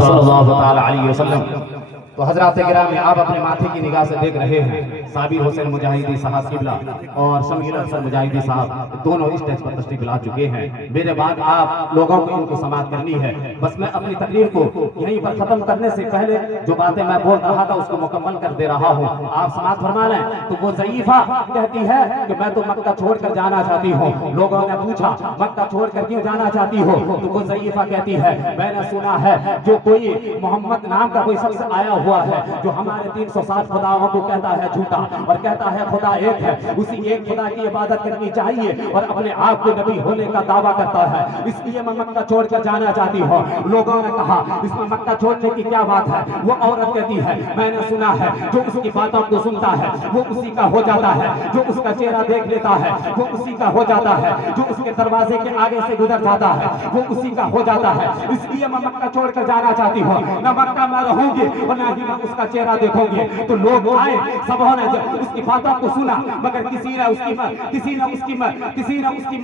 صلی اللہ تعالی علیہ وسلم. تو حضرات کرام آپ اپنے ماتھے کی نگاہ سے دیکھ رہے ہیں صابر حسین مجاہدی صاحب قبلہ اور شمیم افسر مجاہدی صاحب دونوں اس اسٹیج پر تشریف لا چکے ہیں. میرے بعد آپ لوگوں کو ان کو سماعت کرنی ہے. بس میں اپنی تقریر کو یہیں پر ختم کرنے سے پہلے جو باتیں میں بول رہا تھا اس کو مکمل کر دے رہا ہوں. آپ سماعت فرما لیں. تو وہ ضعیفہ کہتی ہے کہ میں تو مکہ چھوڑ کر جانا چاہتی ہوں. لوگوں نے پوچھا مکہ چھوڑ کر کیوں جانا چاہتی ہو؟ تو وہ ضعیفہ کہتی ہے میں نے سنا ہے جو کوئی محمد نام کا کوئی شخص آیا ہوا ہے جو ہمارے 360 خداؤں کو کہتا ہے جھوٹا اور کہتا ہے خدا ایک ہے، اسی ایک خدا کی عبادت کرنی چاہیے اور اپنے آپ کو نبی ہونے کا دعویٰ کرتا ہے، اس لیے میں مکہ چھوڑ کر جانا چاہتی ہوں. لوگوں نے کہا اس میں مکہ چھوڑنے کی کیا بات ہے؟ وہ عورت کہتی ہے میں نے سنا ہے جو اس کی باتوں کو سنتا ہے وہ اسی کا ہو جاتا ہے، جو اس کا چہرہ دیکھ لیتا ہے وہ اسی کا ہو جاتا ہے، جو اس کے دروازے کے آگے سے گزر جاتا ہے وہ اسی کا ہو جاتا ہے. اس لیے میں مکہ چھوڑ کر جانا چاہتی ہوں. نہ مکہ میں رہوں گی اور نہ ہی میں اس کا چہرہ دیکھوں گے. تو لوگ آئے سبوں نے اس کی باتوں کو سنا مگر کسی نے اس کی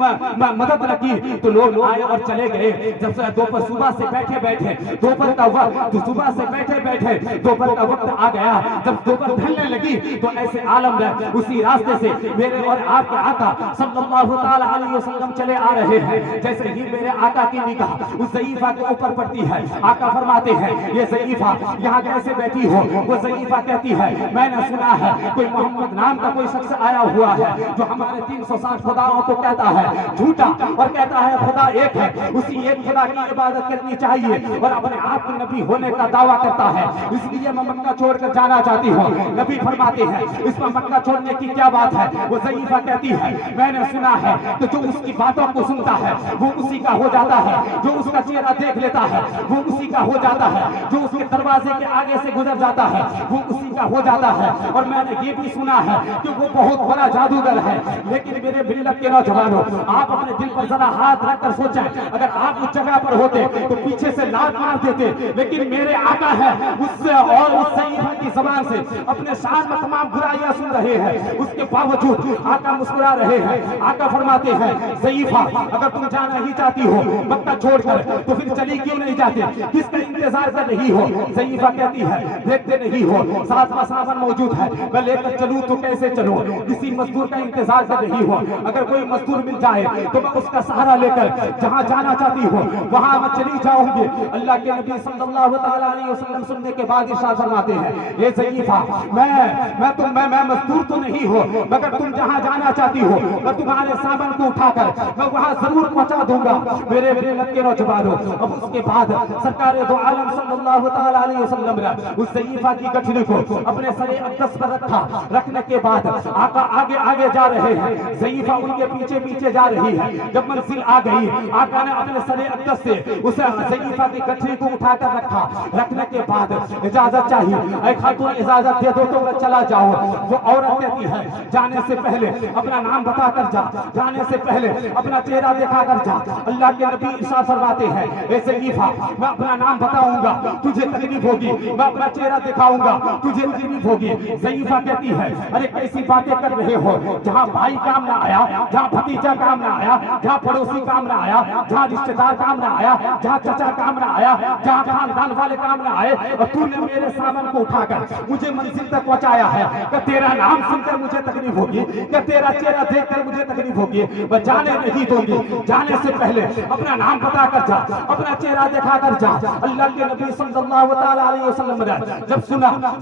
مدد نہ کی. تو لوگ آئے اور چلے گئے. جب سے دوپہر صبح سے بیٹھے دوپہر کا وقت صبح سے بیٹھے دوپہر کا وقت آ گیا. جب دوپہر ڈھلنے لگی تو ایسے عالم میں اسی راستے سے میرے اور آپ کے آقا صلی اللہ تعالی علیہ وسلم چلے آ رہے ہیں. جیسے ہی میرے آقا کی نگاہ اس ضعیفہ کے اوپر پڑتی ہے آقا فرماتے ہیں یہ ضعیفہ یہاں کیسے بیٹھی ہو؟ وہ ضعیفہ کہتی ہے میں نے سنا ہے کوئی محمد نام کا کوئی شخص آیا ہوا ہے جو ہمارے 360 خداؤں کو کہتا ہے جھوٹا اور کہتا ہے خدا ایک ہے، اسی ایک خدا کی عبادت کرنی چاہیے اور اپنے آپ کو نبی ہونے کا دعویٰ کرتا ہے. اس لیے میں مکہ چھوڑ کر جانا چاہتی ہوں. نبی فرماتے ہیں اس میں مکہ چھوڑنے کی کیا بات ہے؟ وہ ضعیفہ کہتی ہے میں نے سنا ہے کہ جو اس کی باتوں کو سنتا ہے وہ اسی کا ہو جاتا ہے، جو اس کا چہرہ دیکھ لیتا ہے وہ اسی کا ہو جاتا ہے، جو اس کے دروازے کے آگے سے گزر جاتا ہے وہ اسی کا ہو جاتا ہے. اور میں نے یہ بھی سنا ہے کہ وہ بہت بڑا جادوگر ہے. لیکن میرے ملت کے نوجوانوں آپ اپنے دل پر ذرا ہاتھ رکھ کر سوچیں اگر آپ اس جگہ پر ہوتے تو پیچھے سے لات مار دیتے. لیکن میرے آقا ہے اس سے اور اس ضعیفہ کی زبان سے اپنے شان میں تمام برائیاں سن رہے ہیں، اس کے باوجود آقا مسکرا رہے ہیں. آقا فرماتے ہیں ضعیفہ اگر تم جانا ہی چاہتی ہو مکہ چھوڑ کر تو پھر چلی کیوں نہیں جاتے؟ کس کا انتظار کر رہی ہو؟ ضعیفہ کہتی ہے دیکھتے نہیں ہو ساتھ مسافر موجود ہے میں لے کر چلوں تو کیسے چلوں؟ کسی مزدور کا انتظار کر رہی ہو، اگر کوئی مزدور مل جائے تو میں اس کا سہارا لے کر جہاں جانا چاہتی ہوں وہاں میں چلی جاؤں گی. اللہ کے نبی صلی اللہ تعالی علیہ وسلم سننے کے بعد ارشاد فرماتے ہیں یہ ضعیفہ میں مزدور تو نہیں ہوں مگر تم جہاں جانا چاہتی ہو میں تمہارے سامان کو اٹھا کر میں وہاں ضرور پہنچا دوں گا. میرے ملت کے نوجوانوں اب اس کے بعد سرکار دو عالم صلی اللہ تعالی علیہ وسلم نے اس ضعیفہ کی گٹھلی کو اپنے سر اقدس پر رکھنے کے بعد آقا آگے جا رہے ہیں، ضعیفہ ان کے پیچھے جا رہی ہے. جب منزل آ گئی آقا نے اپنے سر اقدس سے اس ضعیفہ کی گٹھلی کو اٹھا کر رکھنے کے بعد اجازت چاہیے اے خاتون اجازت دے دو تو میں چلا جاؤں. وہ عورت کہتی ہے جانے سے پہلے اپنا نام بتا کر جا، جانے سے پہلے اپنا چہرہ دکھا کر جا. اللہ کے نبی ارشاد فرماتے ہیں اے ضعیفہ میں اپنا نام بتاؤں گا تجھے تکلیف ہوگی، میں اپنا چہرہ دکھاؤں گا تجھے تکلیف ہوگی. ضعیفہ کہتی ہے ارے کیسی باتیں کر رہے ہو؟ جہاں بھائی کام نہ آیا، جہاں بھتیجا کام نہ آیا، جہاں پڑوسی کام نہ آیا، جہاں رشتہ دار کام نہ آیا، جہاں چچا کام نہ آیا، جہاں خاندان والے کام نہ آئے اور تو نے میرے سامان کو اٹھا کر مجھے منزل تک پہنچایا ہے. کہ تیرا نام سن کر مجھے تکلیف ہوگی، کہ تیرا چہرہ دیکھ کر مجھے تکلیف ہوگی. میں جانے نہیں دوں گی، جانے سے پہلے اپنا نام بتا کر جا، اپنا چہرہ دکھا کر جا. اللہ کے نبی صلی اللہ تعالی علیہ وسلم نے جب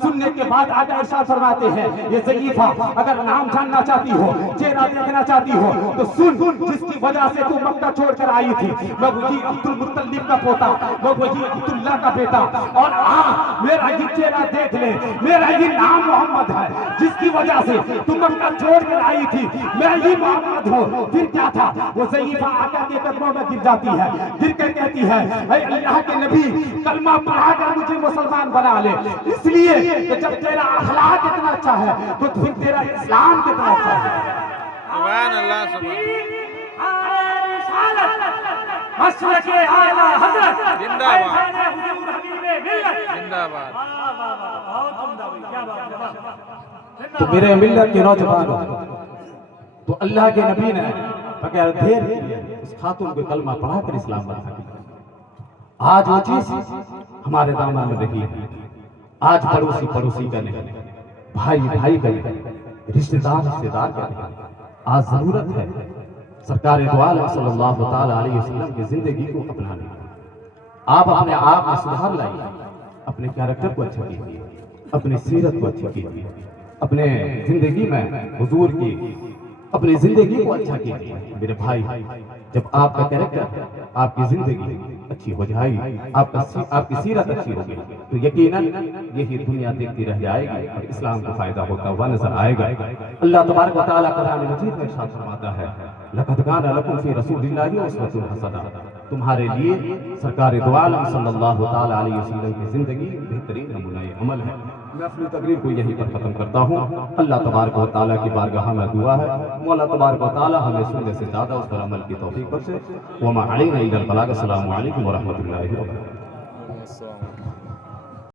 سننے کے بعد آقا ارشاد فرماتے ہیں یہ ضعیفہ اگر نام جاننا چاہتی ہو، چہرہ دیکھنا چاہتی ہو تو سن جس کی وجہ سے تو مکہ چھوڑ کر آئی تھی میں وہی عبد المطلب کا پوتا، میں وہی عبداللہ کا بیٹا. اور میرا یہ چہرہ دیکھ لے، میرا یہ نام محمد ہے. جس کی وجہ سے تم مکہ چھوڑ کر آئی تھی میں ہی محمد ہوں. پھر کیا تھا؟ وہ ضعیفہ آقا کے قدموں میں گر جاتی ہے، گر کر کہتی ہے اے اللہ کے نبی کلمہ پڑھا کر مجھے مسلمان بنا لے. اس لیے کہ جب تیرا اخلاق اتنا اچھا ہے تو پھر تیرا اسلام کتنا اچھا ہے. سبحان اللہ سبحان مشرق اعلیٰ حضرت زندہ باد حضور حبیب ملت زندہ باد. تو میرے ملت کے نوجوانوں تو اللہ کے نبی نے بغیر دیر کیے اس خاتون کو کلمہ پڑھا کر اسلام بنا دیا. آج وہ چیز ہمارے دامن میں رہی ہے. آج پڑوسی پڑوسی کا نہیں, بھائی بھائی کا نہیں, رشتہ دار کا نہیں. آج ضرورت ہے سرکار دو عالم صلی اللہ تعالیٰ علیہ وسلم کی زندگی کو اپنانے. آپ اپنے آپ میں سدھار لائیے, اپنے کیریکٹر کو اچھا کیجیے, اپنی سیرت کو اچھا کیجیے, اپنے زندگی میں حضور کی اپنی زندگی کو اچھا کیجیے. میرے بھائی, جب آپ کا کیریکٹر, آپ کی زندگی اچھی ہو جائے گی, آپ کی سیرت اچھی ہوگی, تو یقیناً یہی دنیا دیکھتی رہ جائے گی اور اسلام کو فائدہ ہوتا ہوا نظر آئے گا. اللہ تبارک و تعالیٰ قرآن مجید میں ارشاد فرماتا ہے, لَقَدْ كَانَ لَكُمْ فِي رَسُولِ اللَّهِ أُسْوَةٌ حَسَنَةٌ, تمہارے لیے سرکار دو عالم صلی اللہ تعالیٰ علیہ وسلم کی زندگی بہترین نمونہ عمل ہے. میں اپنی تقریر کو یہی پر ختم کرتا ہوں. اللہ تبارک و تعالیٰ کی بارگاہ میں دعا ہے, مولا تبارک و تعالیٰ ہمیں سننے سے زیادہ اس پر عمل کی توفیق بخشے. وما علینا الا البلاغ. السلام علیکم ورحمۃ اللہ وبرکاتہ.